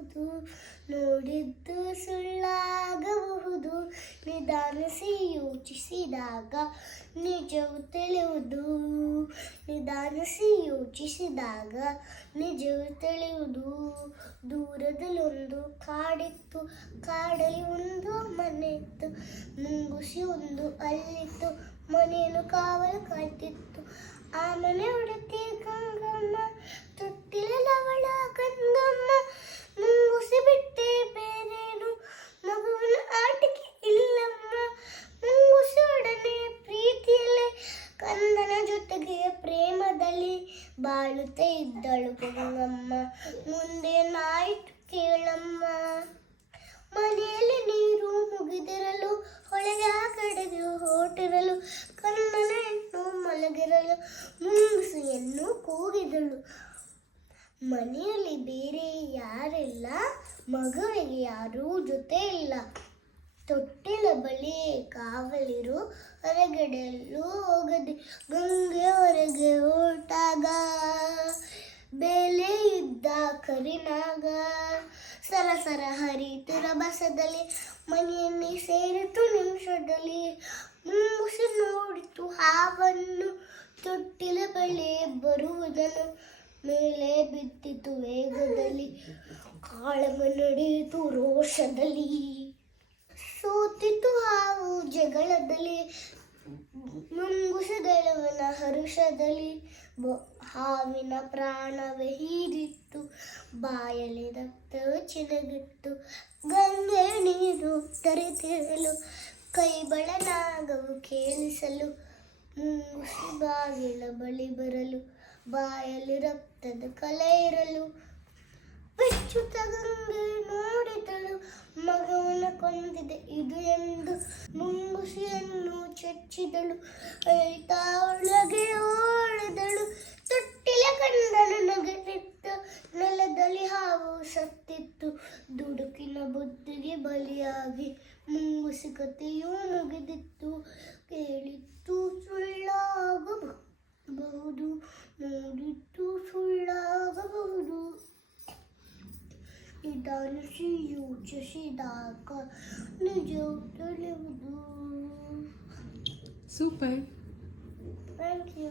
ತಿಳಿಯಬಹುದು, ನೋಡಿದ್ದು ಸುಳ್ಳಾಗಬಹುದು, ನಿಧಾನಿಸಿ ಯೋಚಿಸಿದಾಗ ನಿಜವು ತಿಳಿಯುವುದು. ನಿಧಾನಿಸಿ ಯೋಚಿಸಿದಾಗ ನಿಜವು ತಿಳಿಯುವುದು. ದೂರದಲ್ಲೊಂದು ಕಾಡಿತ್ತು, ಕಾಡಲ್ಲಿ ಒಂದು ಮನೆ ಇತ್ತು, ಮುಂಗುಸಿ ಒಂದು ಅಲ್ಲಿತ್ತು, ಮನೆಯನ್ನು ಕಾವಲು ಕಾಯ್ತಿತ್ತು. ಆ ಮನೆ ಹೊಡೆತಿ ಗಂಗಮ್ಮ, ತೊಟ್ಟಿಲವಳ ಗಂಗಮ್ಮ, ಮುಂಗುಸಿ ಬಿಟ್ಟೆ ಬೇರೇನು ಮಗುವಿನ ಆಟಿಕೆ ಇಲ್ಲಮ್ಮ. ಮುಂಗುಸಿ ಒಡನೆ ಪ್ರೀತಿಯಲ್ಲೇ ಕಂದನ ಜೊತೆಗೆ ಪ್ರೇಮದಲ್ಲಿ ಬಾಳುತ್ತಾ ಇದ್ದಳು ಗಂಗಮ್ಮ. ಮುಂದೇನಾಯ್ತು ಕೇಳಮ್ಮ. ಮನೆಯಲ್ಲಿ ನೀರು ಮುಗಿದಿರಲು, ಹೊಳೆಯ ಕಡೆಗೆ ಹೊರಟಿರಲು, ಕಣ್ಣನ ಹೆಣ್ಣು ಮಲಗಿರಲು, ಮುಂಗುಸಿಯನ್ನು ಕೂಗಿದಳು. ಮನೆಯಲ್ಲಿ ಬೇರೆ ಯಾರಿಲ್ಲ, ಮಗುವಿಗೆ ಯಾರೂ ಜೊತೆ ಇಲ್ಲ. ತೊಟ್ಟಿಲ ಬಳಿ ಕಾವಲಿರು, ಹೊರಗಡೆಯಲ್ಲೂ ಹೋಗದೆ. ಗಂಗೆ ಹೊರಗೆ ಹೊರಟಾಗ ಬೇಲೆ ಇದ್ದ ಕರಿನಾಗ, ಸರಸರ ಹರಿತು ರಭಸದಲ್ಲಿ, ಮನೆಯಲ್ಲಿ ಸೇರಿತು ನಿಮಿಷದಲ್ಲಿ. ಮುಂಗುಸಿ ನೋಡಿತು ಹಾವನ್ನು, ತೊಟ್ಟಿಲ ಬಳಿ ಬರುವುದನ್ನು, ಮೇಲೆ ಬಿದ್ದಿತು ವೇಗದಲ್ಲಿ, ಕಾಳಗ ನಡೆಯಿತು ರೋಷದಲ್ಲಿ. ಸೋತಿತು ಹಾವು ಜಗಳದಲ್ಲಿ, ಮುಂಗುಸಿ ಗೆಲುವಿನ ಹರುಷದಲ್ಲಿ. ಹಾವಿನ ಪ್ರಾಣವೇ ಹೀರಿತ್ತು, ಬಾಯಲ್ಲಿ ರಕ್ತವೇ ಚಿಲಗಿತ್ತು. ಗಂಗೆ ನೀರು ತರಿತಿರಲು, ಕೈ ಬಳನಾಗವು ಕೇಳಿಸಲು, ಮುಂಗುಸಿ ಬಾಗಿಲ ಬಳಿ ಬರಲು, ಬಾಯಲ್ಲಿ ರಕ್ತದ ಕಲೆ ಇರಲು. ಬೆಚ್ಚುತ್ತ ಗಂಗೆ ನೋಡಿದಳು, ಮಗವನ್ನ ಕೊಂದಿದೆ ಇದು ಎಂದು ಮುಂಗುಸಿಯನ್ನು ಚಚ್ಚಿದಳು. ಅಳ್ತಾ ಒಳಗೆ ಓಡಿದಳು, ತೊಟ್ಟಿಲ ಕಂದನ ನಗತಿತ್ತು, ನೆಲದಲ್ಲಿ ಹಾವು ಸತ್ತಿತ್ತು. ದುಡುಕಿನ ಬುದ್ಧಿಗೆ ಬಲಿಯಾಗಿ ಮುಂಗುಸಿ ಕಥೆಯೂ ಮುಗಿದಿತ್ತು. ಕೇಳಿತ್ತು ಸುಳ್ಳಾಗಬಹುದು, ನೋಡಿತ್ತು ಸುಳ್ಳಾಗಬಹುದು, ನಿಧಾನಿಸಿ ಯೋಚಿಸಿದಾಗ ನಿಜವು ತಿಳಿಯುವುದು. ಸೂಪರ್. Thank you.